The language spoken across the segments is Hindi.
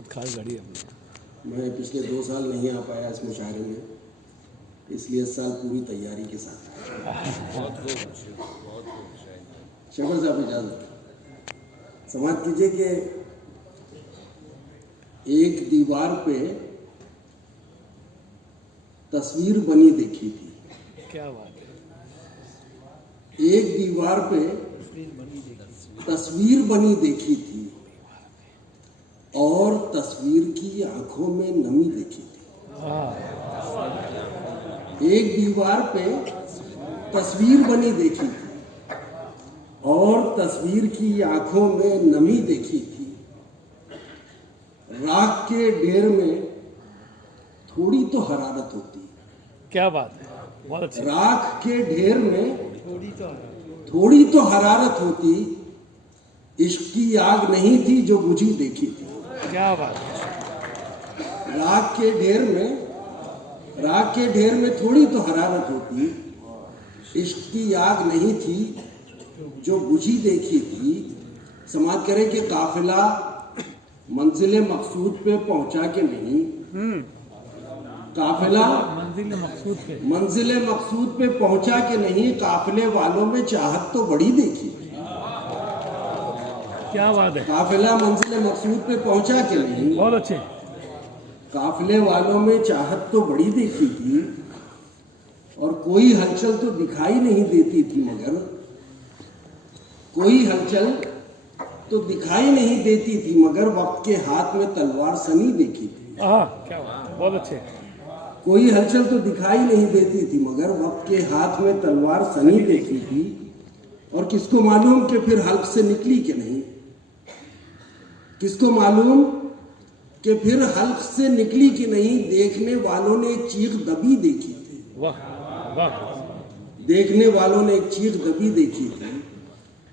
बहुत खास गाड़ी है अपनी। मैं पिछले 2 साल नहीं आ पाया इस मुशायरे में, इसलिए इस साल पूरी तैयारी के साथ शकर साहब इजाज़त। समाज कीजिए कि एक दीवार पे तस्वीर बनी देखी थी। क्या बात है। एक दीवार पे तस्वीर बनी देखी थी और तस्वीर की आंखों में नमी देखी थी। एक दीवार पे तस्वीर बनी देखी थी और तस्वीर की आंखों में नमी देखी थी। राख के ढेर में थोड़ी तो हरारत होती। क्या बात है, बहुत अच्छी। राख के ढेर में थोड़ी तो हरारत होती। इश्क की आग नहीं थी जो बुझी देखी थी। क्या बात है। राख के ढेर में थोड़ी तो हरारत होती। इश्क की आग नहीं थी जो बुझी देखी थी। समाज करे कि काफिला मंजिल मकसूद पे पहुंचा के नहीं, काफिला मंजिल मकसूद पे पहुंचा के नहीं, काफिले वालों में चाहत तो बड़ी देखी। क्या बात है। काफिला मंजिल मकसूद पे पहुंचा के नहीं, बहुत अच्छे। काफिले वालों में चाहत तो बड़ी देखी थी और कोई हलचल तो दिखाई नहीं देती थी, मगर कोई हलचल तो दिखाई नहीं देती थी मगर वक्त के हाथ में तलवार सनी देखी थी। क्या बात है, बहुत अच्छे। कोई हलचल तो दिखाई नहीं देती थी मगर वक्त के हाथ में तलवार सनी देखी थी। और किसको मालूम कि फिर हल्क से निकली कि नहीं, किसको मालूम कि फिर हल्क से निकली कि नहीं। देखने वालों ने एक चीख दबी देखी थी। वाह वाह। देखने वालों ने एक चीख दबी देखी थी।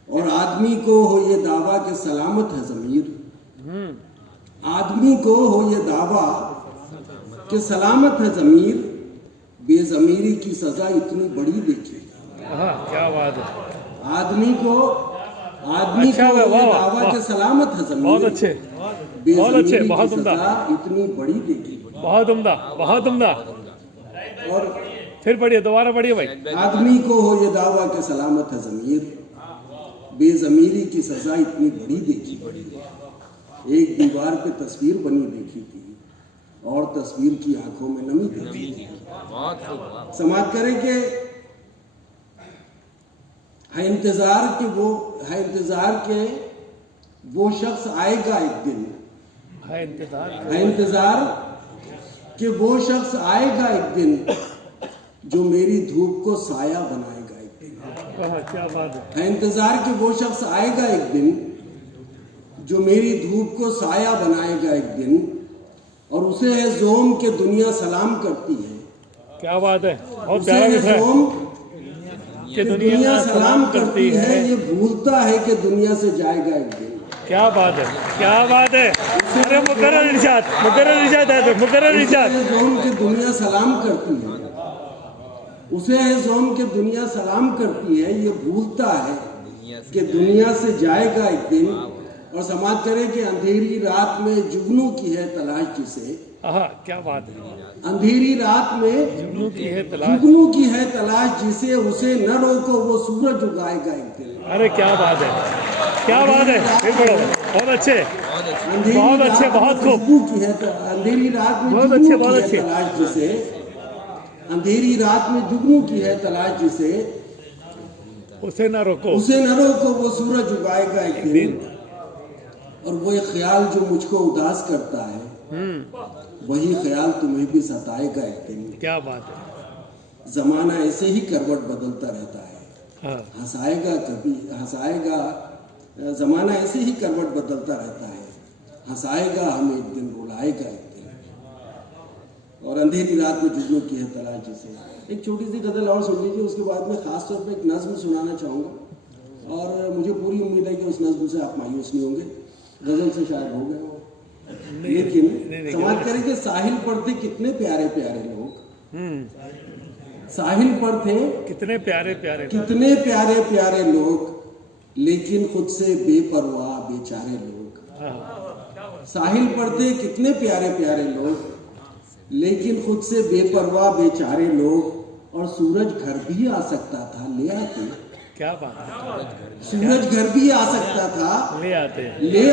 और आदमी को हो ये दावा कि सलामत है ज़मीर, आदमी को हो ये दावा कि सलामत है ज़मीर, बेज़मीरी की सजा इतनी बड़ी देखी। क्या बात है। आदमी को ये दावा कि सलामत है ज़मीर, बहुत अच्छे, बहुत अच्छे, बहुत उम्दा, इतनी बड़ी देखी। बहुत उम्दा, बहुत उम्दा। और फिर पढ़िए, दोबारा पढ़िए भाई। आदमी को हो ये दावा कि सलामत है ज़मीर, बेज़मीरी की सजा इतनी बड़ी देखी। एक दीवार पे तस्वीर बनी देखी थी और तस्वीर की आंखों में नमी देखी थी। समाज करे कि है इंतजार के वो शख्स आएगा एक दिन। है इंतजार कि वो शख्स आएगा एक दिन जो मेरी धूप को साया बनाएगा एक दिन। क्या बात है। इंतजार कि वो शख्स आएगा एक दिन जो मेरी धूप को साया बनाएगा एक दिन। और उसे है ज़ोम के दुनिया सलाम करती है। क्या बात है, बहुत उसे प्यारा है लिखा है। ज़ोम के दुनिया सलाम करती है, ये भूलता है कि दुनिया से जाएगा एक दिन। क्या बात है, क्या बात है। अरे मुकर्रर इरशाद है, मुकर्रर इरशाद। ज़ोम के दुनिया सलाम करती है, उसे है ज़ोम के दुनिया सलाम करती है, ये भूलता है कि दुनिया से जाएगा एक दिन। और समाज करे कि अंधेरी रात में जुगनू की है तलाश जिसे। क्या बात है। अंधेरी रात में जुगनू की है तलाश जिसे, उसे न रोको वो सूरज उगाएगा एक दिन। अरे क्या बात है, क्या बात है। फिर पढ़ो, बहुत अच्छे, बहुत अच्छे, बहुत खूब। अंधेरी रात में बहुत अच्छे, बहुत अच्छे। तलाश जिसे, अंधेरी रात में जुगनू की है तलाश जिसे, उसे न रोको वो सूरज उगाएगा एक दिन। और वो एक ख्याल जो मुझको उदास करता है, वही ख्याल तुम्हें भी सताएगा एक दिन। क्या बात है। जमाना ऐसे ही करवट बदलता रहता है। हंसाएगा जमाना ऐसे ही करवट बदलता रहता है। हंसाएगा हमें एक दिन, रुलाएगा एक दिन। और अंधेरी रात में जुगनू की है तलाश जिसे। एक छोटी सी गजल और सुन लीजिए, उसके बाद में खास तौर पे एक नज्म सुनाना चाहूँगा। और मुझे पूरी उम्मीद है कि उस नज्म से आप मायूस नहीं होंगे। गजल से शायद हो गए हो, लेकिन समाज करें कि साहिल पर थे कितने प्यारे प्यारे लोग। साहिल पर थे कितने प्यारे प्यारे लोग, लेकिन खुद से बेपरवाह बेचारे लोग। साहिल पर थे कितने प्यारे प्यारे लोग, लेकिन खुद से बेपरवाह बेचारे लोग। और सूरज घर भी आ सकता था, ले आते। क्या बात है, सूरज घर भी आ सकता था, ले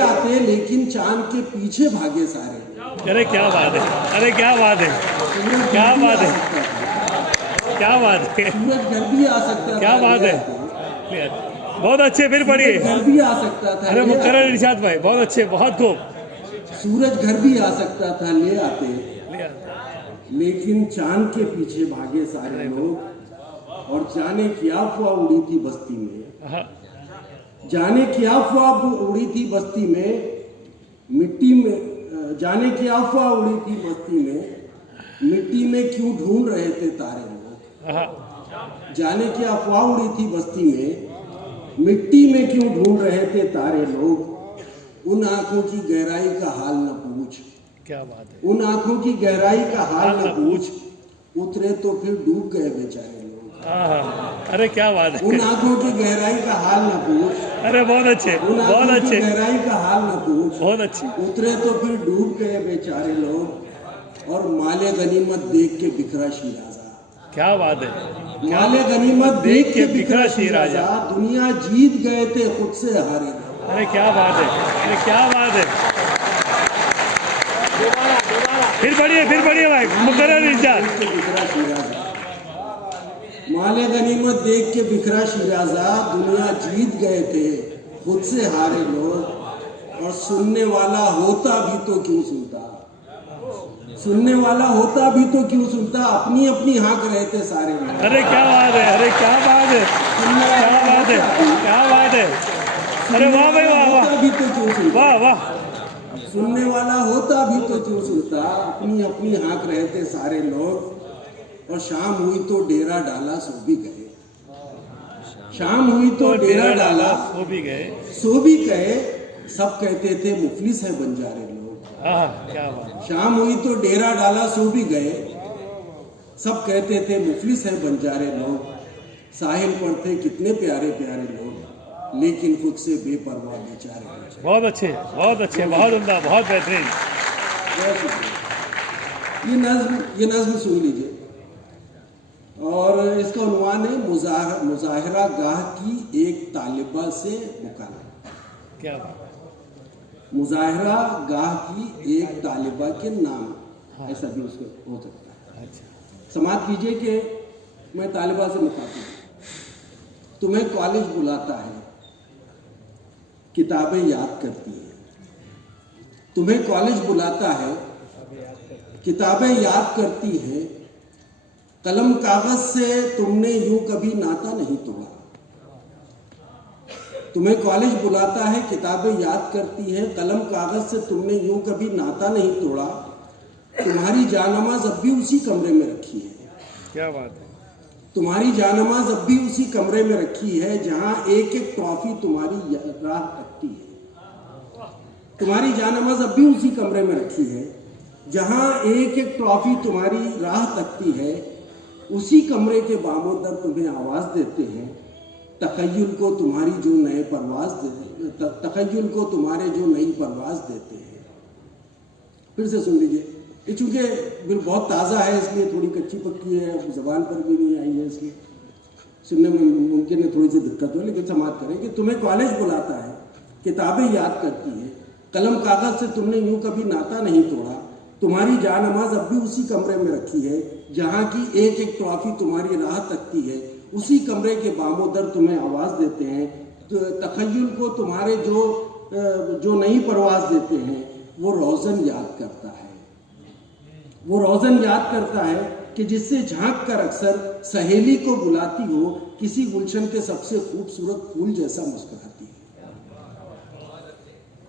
आते, लेकिन चांद के पीछे भागे सारे लोग। अरे क्या बात है, अरे क्या बात है, सूरज क्या घर भी बात आ है, सकता था, क्या बात है, सूरज घर भी आ सकता क्या था, बात ले है। आते। ले आते। बहुत अच्छे, फिर पढ़िए। घर भी आ सकता था, अरे ले मुकर्रर आते। इरशाद भाई, बहुत अच्छे, बहुत खूब। सूरज घर भी आ सकता था, ले आते, ले आते। लेकिन चांद के पीछे भागे सारे लोग। और जाने क्या अफवाह उड़ी थी बस्ती में, हाँ, जाने क्या अफवाह उड़ी थी बस्ती में, मिट्टी में, जाने क्या अफवाह उड़ी थी बस्ती में, मिट्टी में क्यों ढूंढ रहे थे तारे लोग। हाँ, जाने क्या अफवाह उड़ी थी बस्ती में, मिट्टी में क्यों ढूंढ रहे थे तारे लोग। उन आंखों की गहराई का हाल न पूछ, क्या बात है, उन आंखों की गहराई का हाल न पूछ, उतरे तो फिर डूब गए बेचारे लोग। हाँ, अरे क्या बात है, उन आंखों की गहराई का हाल न पूछ, अरे बहुत अच्छे, उन बहुत आंखों की अच्छे, गहराई का हाल न पूछ, बहुत अच्छे। उतरे तो फिर डूब गए बेचारे लोग। और माले गनीमत देख के बिखरा शिराजा, क्या बात है, माले गनीमत देख के बिखरा शिराजा, दुनिया जीत गए थे खुद से हारे लोग। अरे क्या बात है, अरे क्या बात है। फिर पढ़िए भाई, मुकर्रर इरशाद। के बिखरा शिराजा, माले गनीमत देख के बिखरा शिराजा, दुनिया जीत गए थे खुद से हारे लोग। और सुनने वाला होता भी तो क्यों सुनता, सुनने वाला होता भी तो क्यों सुनता, अपनी अपनी हाँक रहे थे सारे लोग। अरे क्या बात है, अरे क्या बात है, क्या बात है, क्या बात है। अरे वाह भाई, वाह वाह, होता भी तो क्यों सुनता, वाह वाह। सुनने वाला होता भी तो क्यों सुनता, अपनी अपनी हाँक रहे थे सारे लोग। और शाम हुई तो डेरा डाला सो भी गए, शाम हुई तो डेरा डाला वो भी गए। सो भी गए। सब कहते थे मुफलिस है बंजारे लोग। हाँ, क्या बात, शाम हुई तो डेरा डाला सो भी गए, सब कहते थे मुफलिस है बंजारे लोग। साहिल पर थे कितने प्यारे प्यारे लोग, लेकिन खुद से बेपरवाह बेचारे लोग। बहुत अच्छे, बहुत अच्छे, बहुत उम्दा, बहुत बेहतरीन। बहुत शुक्रिया। ये नज्म सुन लीजिए। और इसका उन्वान है मुजाहिरा गाह की एक तालिबा से मुकाला। क्या बात, मुजाहिरा गाह की एक तालिबा के नाम, ऐसा भी उसको हो सकता है। अच्छा, समाप्त कीजिए कि मैं तालिबा से मुखातिब हूं। तुम्हें कॉलेज बुलाता है, किताबें याद करती है। तुम्हें कॉलेज बुलाता है, किताबें याद करती है। कलम कागज से तुमने यूं कभी नाता नहीं तोड़ा। तुम्हें कॉलेज बुलाता है, किताबें याद करती है। कलम कागज से तुमने यूं कभी नाता नहीं तोड़ा। तुम्हारी जानमाज अब भी उसी कमरे में रखी है। क्या बात है, तुम्हारी जानमाज अब भी उसी कमरे में रखी है, जहां एक एक ट्रॉफी तुम्हारी राह तकती है। तुम्हारी जानमाज अब भी उसी कमरे में रखी है, जहां एक एक ट्रॉफी तुम्हारी राह तकती है। उसी कमरे के बामोदर तुम्हें आवाज देते हैं। तखय्युल को तुम्हारी जो नए परवाज देते, तखय्युल को तुम्हारे जो नई परवाज देते हैं। फिर से सुन लीजिए। ये चूंकि बहुत ताज़ा है, इसलिए थोड़ी कच्ची पक्की है, जबान पर भी नहीं आई है, इसलिए सुनने में मुमकिन है थोड़ी सी दिक्कत हो, लेकिन समाप्त करें कि तुम्हें कॉलेज बुलाता है, किताबें याद करती है। कलम कागज से तुमने यूं कभी नाता नहीं तोड़ा। तुम्हारी जानमाज अब भी उसी कमरे में रखी है, जहां की एक एक ट्रॉफी तुम्हारी राह तकती है। उसी कमरे के बामोदर तुम्हें आवाज देते हैं। तो तखय्युल को तुम्हारे जो नई परवाज देते हैं, वो रोज़न याद करता है। वो रोज़न याद करता है कि जिससे झांक कर अक्सर सहेली को बुलाती हो, किसी गुलशन के सबसे खूबसूरत फूल जैसा मुस्कुराती है।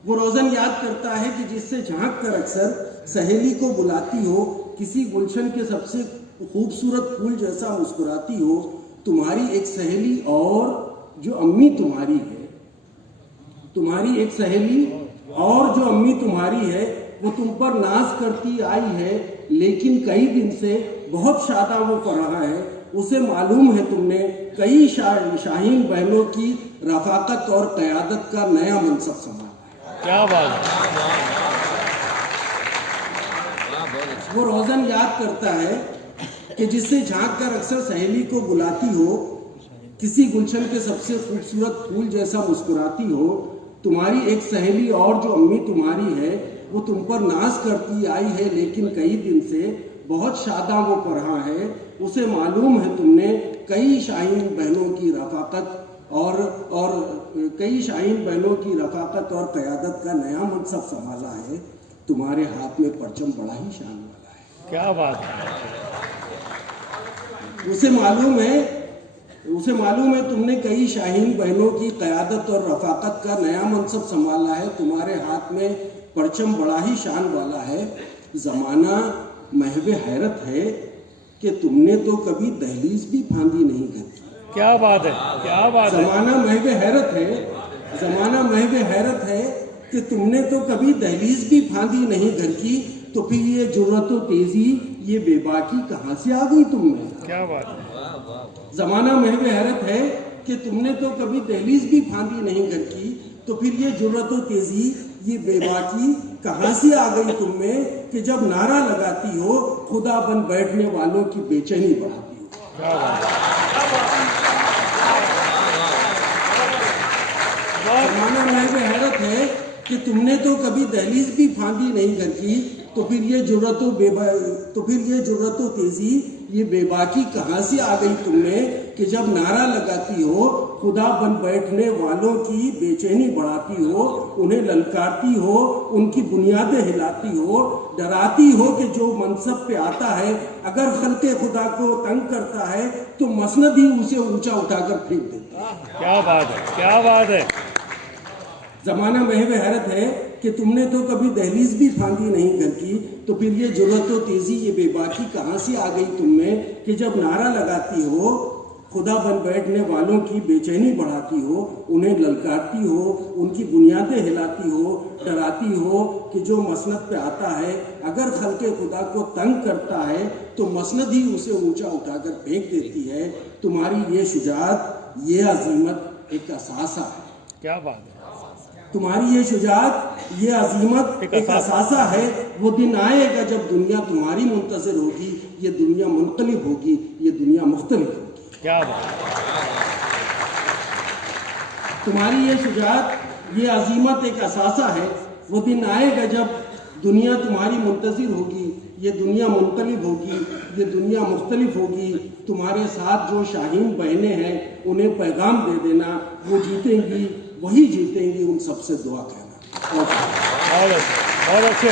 वो रोज़न याद करता है कि जिससे झांक कर अक्सर सहेली को बुलाती हो, किसी गुलशन के सबसे खूबसूरत फूल जैसा मुस्कुराती हो। तुम्हारी एक सहेली और जो अम्मी तुम्हारी है, तुम्हारी एक सहेली और जो अम्मी तुम्हारी है, वो तुम पर नाज करती आई है, लेकिन कई दिन से बहुत शादा वो कर रहा है। उसे मालूम है तुमने कई शाहीन बहनों की रफाकत और क़यादत का नया मनसब संभाला है। क्या बात है, वो रोज़न याद करता है कि जिससे झांक कर अक्सर सहेली को बुलाती हो, किसी गुलशन के सबसे खूबसूरत फूल जैसा मुस्कुराती हो। तुम्हारी एक सहेली और जो अम्मी तुम्हारी है, वो तुम पर नाज करती आई है, लेकिन कई दिन से बहुत शादा वो पढ़ा है। उसे मालूम है तुमने कई शाहीन बहनों की रफाकत और कई शाहीन बहनों की रफाकत और क़यादत का नया मनसब संभाला है। तुम्हारे हाथ में परचम बड़ा ही शान वाला है। क्या बात है। उसे मालूम है तुमने कई शाहीन बहनों की क़यादत और रफाकत का नया मनसब संभाला है। तुम्हारे हाथ में परचम बड़ा ही शान वाला है। ज़माना महवे हैरत है कि तुमने तो कभी दहलीज भी फांदी नहीं घर की। क्या बात है, क्या बात है। ज़माना महवे हैरत है कि तुमने तो कभी दहलीज भी फांदी नहीं घर की। तो फिर ये जुर्रत व तेजी, ये बेबाकी कहाँ से आ गई तुमने? क्या बात है। ज़माना महवे हैरत है कि तुमने तो कभी दहलीज भी फांदी नहीं घर की। तो फिर ये जुर्रत व तेजी, ये बेबाकी कहाँ से आ गई तुम में कि जब नारा लगाती हो, खुदा बन बैठने वालों की बेचैनी बढ़ाती हो। क्या बात है। ज़माना महवे हैरत है कि तुमने तो कभी दहलीज भी फांदी नहीं घर की। तो फिर ये जुर्रत व तेजी, ये बेबाकी कहाँ से आ गई तुमने कि जब नारा लगाती हो, खुदा बन बैठने वालों की बेचैनी बढ़ाती हो, उन्हें ललकारती हो, उनकी बुनियादें हिलाती हो, डराती हो कि जो मनसब पे आता है अगर खल्के खुदा को तंग करता है तो मसनद ही उसे ऊंचा उठाकर फेंक देता है। क्या बात है, क्या बात है। ज़माना महवे हैरत है कि तुमने तो कभी दहलीज भी फांदी नहीं घर की। तो फिर ये जुर्रत व तेजी, ये बेबाकी कहाँ से आ गई तुम में कि जब नारा लगाती हो, खुदा बन बैठने वालों की बेचैनी बढ़ाती हो, उन्हें ललकारती हो, उनकी बुनियादें हिलाती हो, डराती हो कि जो मसनद पे आता है अगर खल्के खुदा को तंग करता है तो मसनद ही उसे ऊंचा उठाकर फेंक देती है। तुम्हारी ये शुजाअत, ये अजीमत एक असासा है। क्या बात है। तुम्हारी ये शुजाअत, ये अजीमत एक असासा है। वो दिन आएगा जब दुनिया तुम्हारी मुंतज़िर होगी, ये दुनिया मुनक़लिब होगी, ये दुनिया मुख्तलिफ होगी। क्या बात है। तुम्हारी ये शुजाअत, ये अजीमत एक असासा है। वो दिन आएगा जब दुनिया तुम्हारी मुंतज़िर होगी, ये दुनिया मुनक़लिब होगी, ये दुनिया मुख्तलिफ होगी। तुम्हारे साथ जो शाहीन बहनें हैं उन्हें पैगाम दे देना, वो जीतेंगी, वही जीतेंगी, उन सबसे दुआ कहना। बहुत अच्छे।